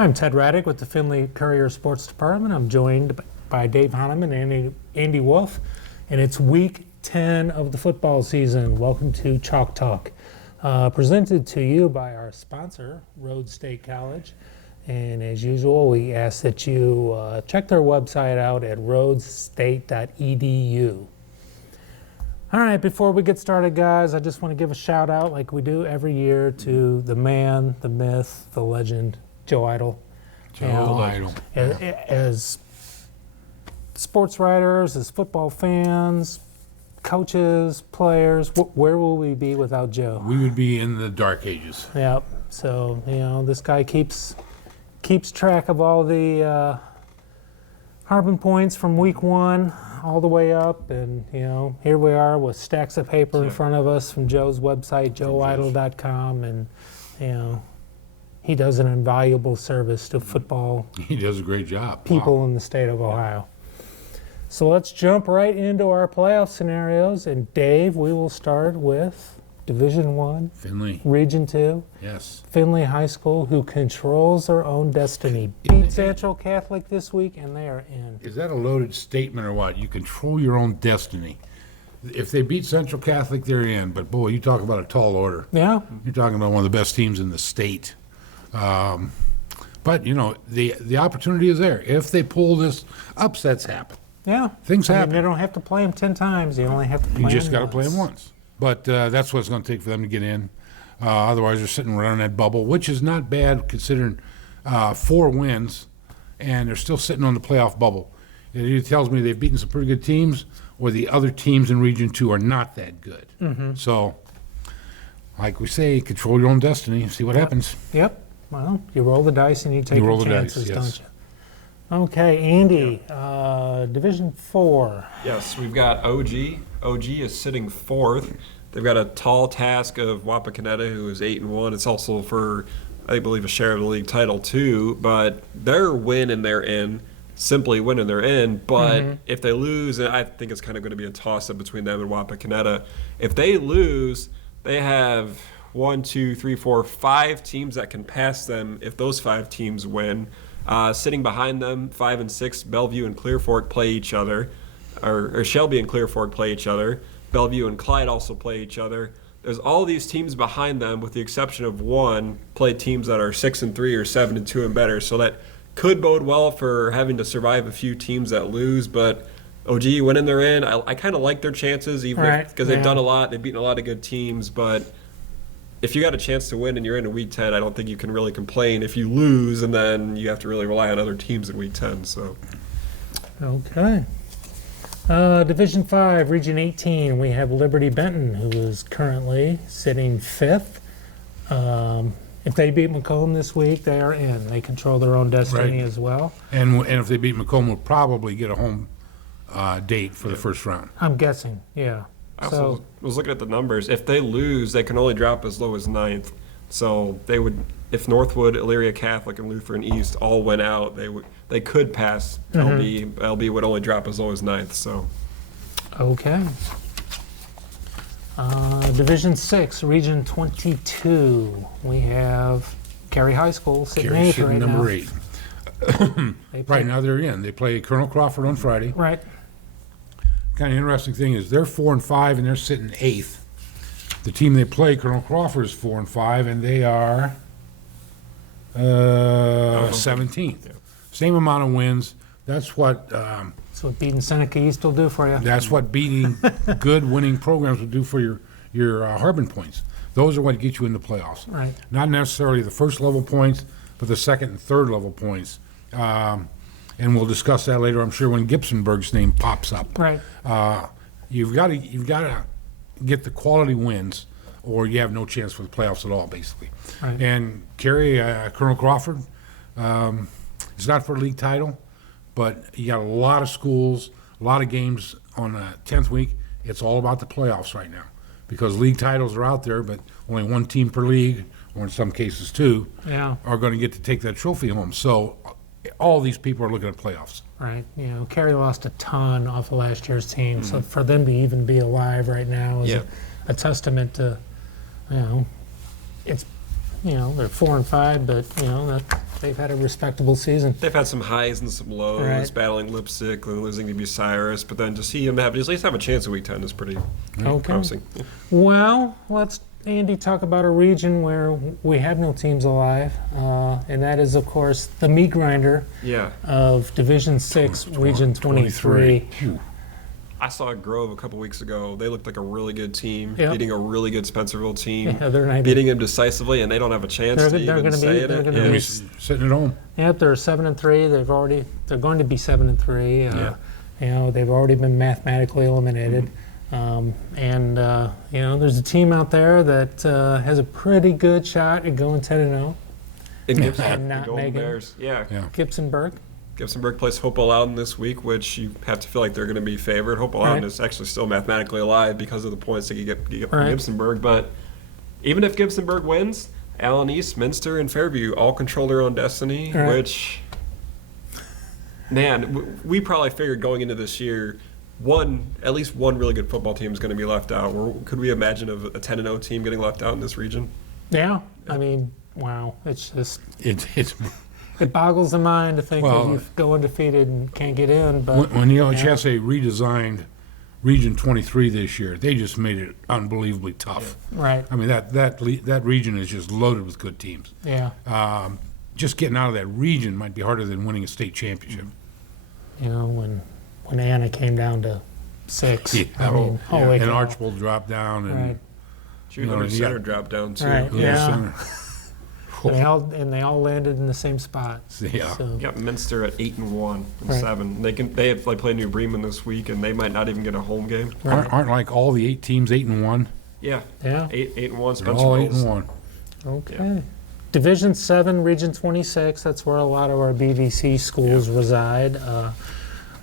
I'm Ted Raddick with the Findlay Courier Sports Department. I'm joined by Dave Hahnemann and Andy Wolf, and it's week 10 of the football season. Welcome to Chalk Talk, presented to you by our sponsor, Rhodes State College. And as usual, we ask that you check their website out at rhodesstate.edu. All right, before we get started, guys, I just want to give a shout out, like we do every year, to the man, the myth, the legend, Joe Idle. Joe Idle. As sports writers, as football fans, coaches, players, where will we be without Joe? We would be in the dark ages. Yep. So, this guy keeps track of all the Harbin points from week one all the way up, and here we are with stacks of paper in front of us from Joe's website, joeidle.com, and he does an invaluable service to football. He does a great job. People in the state of Ohio. So let's jump right into our playoff scenarios, and Dave, we will start with Division I, Findlay. Region 2. Yes. Findlay High School, who controls their own destiny. Beat Central Catholic this week, and they are in. Is that a loaded statement or what? You control your own destiny. If they beat Central Catholic, they're in. But, boy, you talk about a tall order. Yeah. You're talking about one of the best teams in the state. But, the opportunity is there. If they pull this, upsets happen. Yeah. Things happen. They don't have to play them 10 times. You only have to play them You just got to once. play them once. But that's what it's going to take for them to get in. Otherwise, they're sitting right on that bubble, which is not bad considering 4 wins, and they're still sitting on the playoff bubble. It either tells me they've beaten some pretty good teams, or the other teams in Region 2 are not that good. Mm-hmm. So, like we say, control your own destiny and see what happens. Yep. Well, you roll the dice and you take your chances, yes. don't you? Okay, Andy, Division 4. Yes, we've got OG. OG is sitting 4th. They've got a tall task of Wapakoneta, who is 8-1. It's also for, I believe, a share of the league title too. But they're win and they're in. Simply win and they're in. But if they lose, and I think it's kind of going to be a toss-up between them and Wapakoneta. If they lose, they have 5 teams that can pass them if those 5 teams win. Sitting behind them, 5 and 6, Bellevue and Clear Fork play each other, or Shelby and Clear Fork play each other. Bellevue and Clyde also play each other. There's all these teams behind them, with the exception of one, play teams that are 6 and 3 or 7 and 2 and better. So that could bode well for having to survive a few teams that lose. But OG, winning they're in, I kind of like their chances, even because they've done a lot. They've beaten a lot of good teams, but if you got a chance to win and you're in week 10, I don't think you can really complain if you lose, and then you have to really rely on other teams in week 10. So, Okay. Division 5, Region 18, we have Liberty Benton, who is currently sitting 5th. If they beat Macomb this week, they are in. They control their own destiny as well. And if they beat Macomb, we'll probably get a home date for the first round. I'm guessing, yeah. I also was looking at the numbers. If they lose, they can only drop as low as 9th. So they would, if Northwood, Elyria Catholic, and Lutheran East all went out, they could pass LB. LB would only drop as low as 9th. So. Okay. Division 6, Region 22, we have Cary High School sitting 8th right now. number 8. Right now they're in. They play Colonel Crawford on Friday. Right. Kind of interesting thing is they're 4 and 5 and they're sitting 8th. The team they play, Colonel Crawford, is 4 and 5 and they are 17th. Yeah. Same amount of wins. That's what. That's what beating Seneca East will do for you. That's what beating good winning programs will do for your Harbin points. Those are what get you in the playoffs. Right. Not necessarily the first level points, but the second and third level points. And we'll discuss that later, I'm sure, when Gibsonburg's name pops up. Right. You've got to get the quality wins, or you have no chance for the playoffs at all, basically. Right. And Cary, Colonel Crawford, it's not for a league title, but you got a lot of schools, a lot of games on the 10th week. It's all about the playoffs right now, because league titles are out there, but only one team per league, or in some cases 2, are going to get to take that trophy home. So all these people are looking at playoffs. Right. Cary lost a ton off of last year's team, so for them to even be alive right now is a testament to, it's they're 4-5, but they've had a respectable season. They've had some highs and some lows, Right. battling Lipstick, losing to Bucyrus, but then to see them at least have a chance at Week 10 is pretty Okay. promising. Well, let's, Andy, talk about a region where we have no teams alive, and that is, of course, the meat grinder Yeah. of Division 6, Region 23. Phew. I saw Grove a couple weeks ago. They looked like a really good team, Yep. beating a really good Spencerville team, Yeah, they're not beating them decisively, and they don't have a chance to even gonna say it. they're gonna Yeah. be, He's sitting at home. Yep, they're 7-3. They're going to be 7-3. They've already been mathematically eliminated. There's a team out there that has a pretty good shot at going 10-0. And Gibson, And the not Golden making it. Bears. Yeah. Yeah. Gibsonburg. Gibsonburg plays Hopewell Loudon this week, which you have to feel like they're going to be favored. Hopewell Loudon Right. is actually still mathematically alive because of the points that you get from Right. Gibsonburg. But even if Gibsonburg wins, Allen East, Minster, and Fairview all control their own destiny, Right. which, man, we probably figured going into this year, at least one really good football team is going to be left out. Could we imagine a 10-0 team getting left out in this region? Yeah, I mean, wow. It's just, It's it boggles the mind to think Well, that you go undefeated and can't get in. But when the LHSA redesigned Region 23 this year, they just made it unbelievably tough. right, I mean, that region is just loaded with good teams. yeah. Just getting out of that region might be harder than winning a state championship. When Anna came down to 6, Yeah. I mean, holy And cow. Archibald dropped down, and Right. Junior You know, center yeah. dropped down, too. Right. Yeah. center. They all landed in the same spot. Yeah. So, You got Minster at 8-1 and Right. 7. They play New Bremen this week, and they might not even get a home game. Aren't like all the 8 teams 8-1? Yeah, yeah. 8-1. They're all Spencerville's 8-1. Okay. Division 7, Region 26, that's where a lot of our BVC schools reside.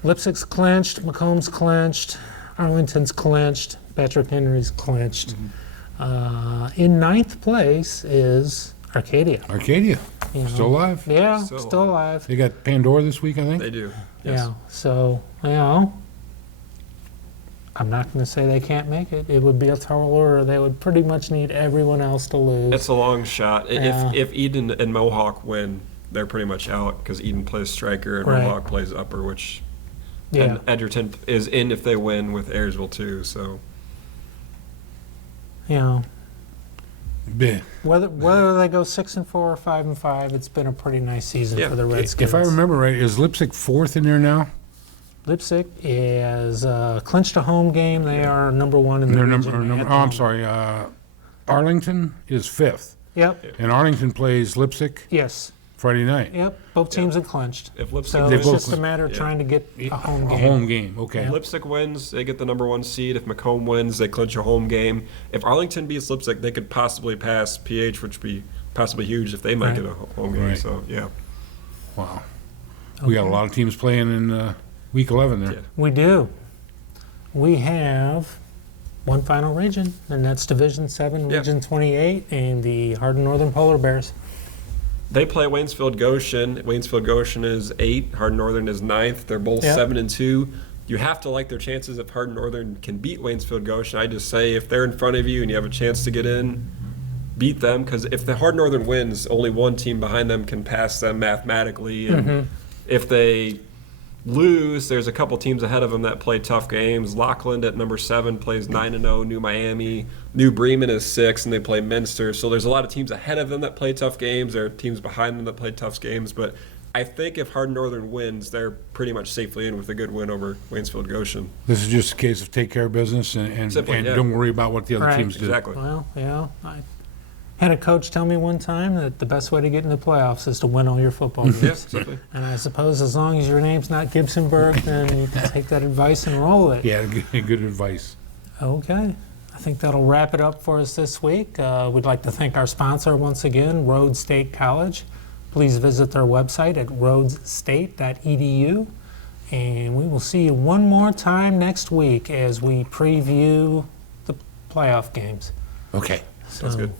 Lipsick's clinched, Macomb's clinched, Arlington's clinched, Patrick Henry's clinched. In 9th place is Arcadia. Arcadia, You know. still alive. Yeah, Still still alive. They got Pandora this week, I think. They do. Yes. Yeah, so, I'm not going to say they can't make it. It would be a tall order. They would pretty much need everyone else to lose. It's a long shot. Yeah. If Eden and Mohawk win, they're pretty much out because Eden plays striker and Right. Mohawk plays upper, which yeah, and Edgerton is in if they win with Ayersville too. So Beh, whether they go 6-4 or 5-5, it's been a pretty nice season Yeah. for the Redskins. if I remember right, is Lipsick 4th in there now? Lipsick is clinched a home game. They are number 1 in the Their region. number, at the I'm moment. sorry, Arlington is 5th. Yep. And Arlington plays Lipsick Yes. Friday night. Yep. Both teams have clinched. if Lipstick So They it's both just a clinched. matter of Yeah. trying to get a home A game. home game, okay. Yeah. Lipstick wins, they get the number 1 seed. If Macomb wins, they clinch a home game. If Arlington beats Lipstick, they could possibly pass PH, which would be possibly huge if they might Right. get a home game. Right. So yeah, Wow. We got a lot of teams playing in week 11 there. Yeah. We do. We have one final region, and that's Division 7, Yeah. Region 28, and the Hardin Northern Polar Bears. they play Waynesfield Goshen. Waynesfield Goshen is 8. Hardin Northern is 9th. They're both Yep. 7-2. You have to like their chances if Hardin Northern can beat Waynesfield Goshen. I just say if they're in front of you and you have a chance to get in, beat them, because if the Hardin Northern wins, only one team behind them can pass them mathematically. And if they lose, there's a couple teams ahead of them that play tough games. Lockland at number 7 plays 9-0. New Miami, New Bremen is 6, and they play Minster. So there's a lot of teams ahead of them that play tough games. There are teams behind them that play tough games. But I think if Hardin Northern wins, they're pretty much safely in with a good win over Waynesfield Goshen. This is just a case of take care of business and Simply, yeah. don't worry about what the other Right. teams do. Exactly. Well, I had a coach tell me one time that the best way to get into the playoffs is to win all your football games. Yeah, simply. And I suppose as long as your name's not Gibsonburg, then you can take that advice and roll with it. Yeah, good advice. Okay. I think that'll wrap it up for us this week. We'd like to thank our sponsor once again, Rhodes State College. Please visit their website at rhodesstate.edu. And we will see you one more time next week as we preview the playoff games. Okay. Sounds good.